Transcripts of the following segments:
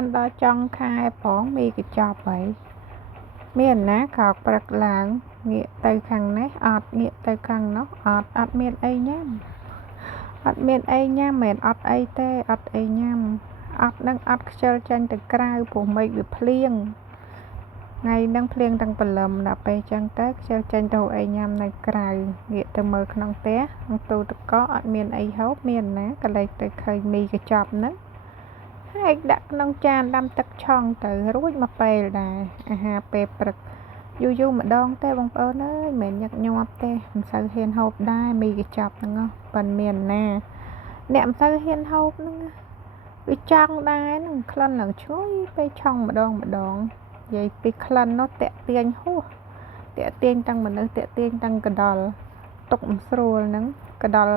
ន់ដល់ចុងខែផងមីកញ្ចប់ហើយមានណាក្រោកព្រឹកឡើងងាកទៅខាងនេះអត់ងាកទៅខាងនោះអត់មានអីញ៉ាំអត់មានអីញ៉ាំមិនអត់អីទេអត់អីញ៉ាំអត់នឹងអត់ខ្ជិលចាញ់ទៅក្រៅព្រោះមេឃវាភ្លៀងថ្ងៃហ្នឹងភ្លៀងទាំងព្រលឹមដល់ពេលចឹងទៅខ្ជិលចាញ់ទៅអីញ៉ាំនៅក្រៅងាកទៅមើលក្នុងផ្ទះក្នុងទូទឹកកកអត់មានអីហូបមានណាក៏លេចទៅឃើញមីកញ្ចប់ហ្នឹងហើយដាក់ក្នុងចានដាំទឹកឆុងទៅរួចមកពេលដែរអាហារពេលព្រឹកយូរម្ដងទេបងប្អូនអើយមិនញឹកញាប់ទេមិនសូវហ៊ានហូបដែរមីកញ្ចប់ហ្នឹងប៉ុន្មានណាអ្នកមិនសូវហ៊ានហូបហ្នឹងវាចង់ដែរហ្នឹងក្លិននឹងឈ្ងុយពេលឆុងម្ដងនិយាយពីក្លិននោះតាក់ទាញហួសតាក់ទាញទាំងមនុស្សតាក់ទាញទាំងកដលទុកមិនស្រួលហ្នឹងកដល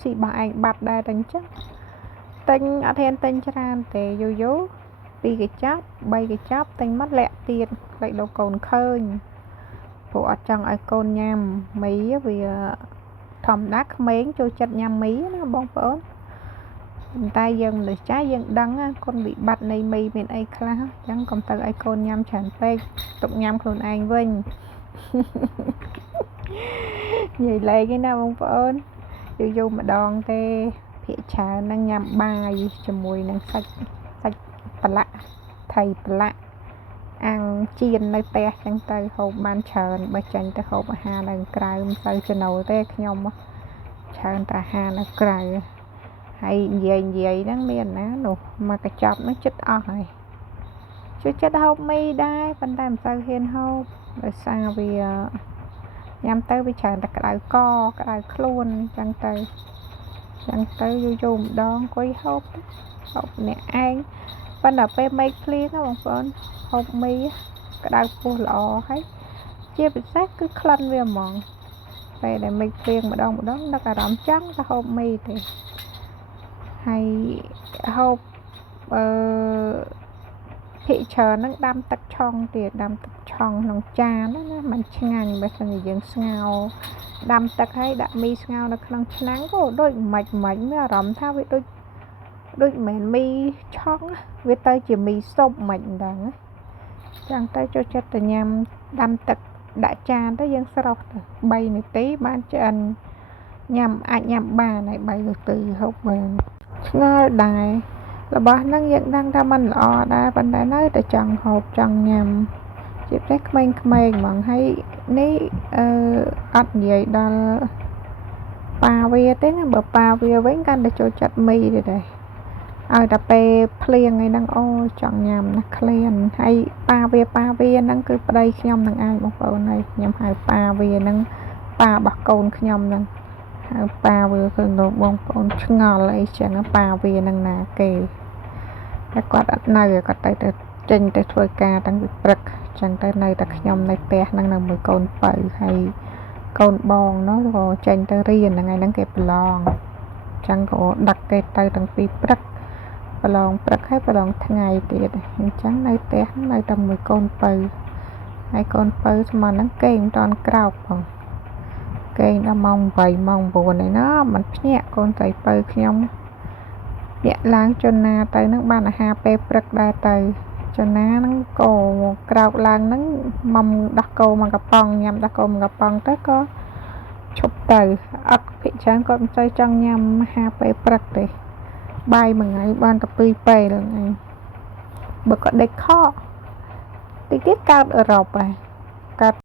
ស៊ីបោះឯងបាត់ដែរតែអញ្ចឹងទិញអត់ហ៊ានទិញច្រើនទេយូរ2កញ្ចប់3កញ្ចប់ទិញមកលាក់ទៀតខ្លាចដល់កូនឃើញព្រោះអត់ចង់ឲ្យកូនញ៉ាំមីវាធម្មតាក្មេងចូលចិត្តញ៉ាំមីណាបងប្អូនតែយើងមនុស្សចាស់យើងដឹងគុណវិបត្តិនៃមីមានអីខ្លះអញ្ចឹងកុំទៅឲ្យកូនញ៉ាំច្រើនពេកទុកញ៉ាំខ្លួនឯងវិញនិយាយលេងឯណាបងប្អូនយូរម្ដងទេភាគច្រើនហ្នឹងញ៉ាំបាយជាមួយនឹងសាច់ប្រឡាក់ថៃប្រឡាក់អាំងចៀននៅផ្ទះចឹងទៅហូបបានច្រើនបើចាញ់ទៅហូបអាហារនៅក្រៅមិនសូវចំណូលទេខ្ញុំច្រើនតែអាហារនៅក្រៅហើយនិយាយហ្នឹងមានណានោះមកកញ្ចប់ហ្នឹងចិត្តអស់ហើយជួយចិត្តហូបមីដែរប៉ុន្តែមិនសូវហ៊ានហូបដោយសារវាញ៉ាំទៅវាច្រើនតែក្តៅកក្តៅខ្លួនចឹងទៅយូរម្ដងអង្គុយហូបអ្នកឯងប៉ុន្តែពេលមេឃភ្លៀងបងប្អូនហូបមីក្តៅពោះល្អហើយជាពិសេសគឺក្លិនវាហ្មងពេលដែលមេឃភ្លៀងម្ដងនឹកអារម្មណ៍ចង់ទៅហូបមីទេហើយហូបភាគច្រើនហ្នឹងដាំទឹកឆុងទៀតដាំទឹកឆុងក្នុងចានណាมันឆ្ងាញ់បើមិនយើងស្ងោរដាំទឹកហើយដាក់មីស្ងោរនៅក្នុងឆ្នាំងក៏ដូចមិនមានអារម្មណ៍ថាវាដូចមិនមែនមីឆុងវាទៅជាមីស៊ុបមិនដឹងចឹងទៅចូលចិត្តទៅញ៉ាំដាំទឹកដាក់ចានទៅយើងស្រុះទៅ3នាទីបានឆ្អិនញ៉ាំអាចញ៉ាំបានហើយ3នាទីហូបបានឆ្ងល់ដែររបស់ហ្នឹងយើងដឹងថាมันល្អដែរប៉ុន្តែនៅតែចង់ហូបចង់ញ៉ាំជាពិសេសក្មេងៗហ្មងហើយនេះអត់និយាយដល់ប៉ាវាទេណាបើប៉ាវាវិញកាន់តែចូលចិត្តមីទេដែរឲ្យតែពេលភ្លៀងអីហ្នឹងអូចង់ញ៉ាំណាស់ក្លៀនហើយប៉ាវាហ្នឹងគឺប្តីខ្ញុំនឹងឯងបងប្អូនហើយខ្ញុំហៅប៉ាវាហ្នឹងប៉ារបស់កូនខ្ញុំហ្នឹងហៅប៉ាវាគឺលោកបងប្អូនឆ្ងល់អីចឹងប៉ាវានឹងណាគេតែគាត់អត់នៅគាត់ទៅចេញទៅធ្វើការតាំងពីព្រឹកចឹងទៅនៅតែខ្ញុំនៅផ្ទះហ្នឹងនៅមួយកូនបើហើយកូនបងនោះក៏ចេញទៅរៀនហ្នឹងគេប្រឡងចឹងក៏ដឹកគេទៅតាំងពីព្រឹកប្រឡងព្រឹកហើយប្រឡងថ្ងៃទៀតអញ្ចឹងនៅផ្ទះនៅតែមួយកូនបើហើយកូនបើស្មើហ្នឹងគេមិនតាន់ក្រោកផងគេដល់ម៉ោង8ម៉ោង9ឯណាមិនភ្ញាក់កូនស្រីបើខ្ញុំញាក់ឡើងចនាទៅនឹងបានអាហារពេលព្រឹកដែរទៅចនាហ្នឹងក៏ក្រោកឡើងហ្នឹងមុំដោះគោមកកំប៉ុងញ៉ាំដោះគោមកកំប៉ុងទៅក៏ឈប់ទៅអត់ភិកច្រើនគាត់មិនសូវចង់ញ៉ាំអាហារពេលព្រឹកទេបាយមួយថ្ងៃបានតែ2ពេលហ្នឹងឯងបើគាត់ដេកខកតិចទៀតកើតអឺរ៉ុបហើយកើត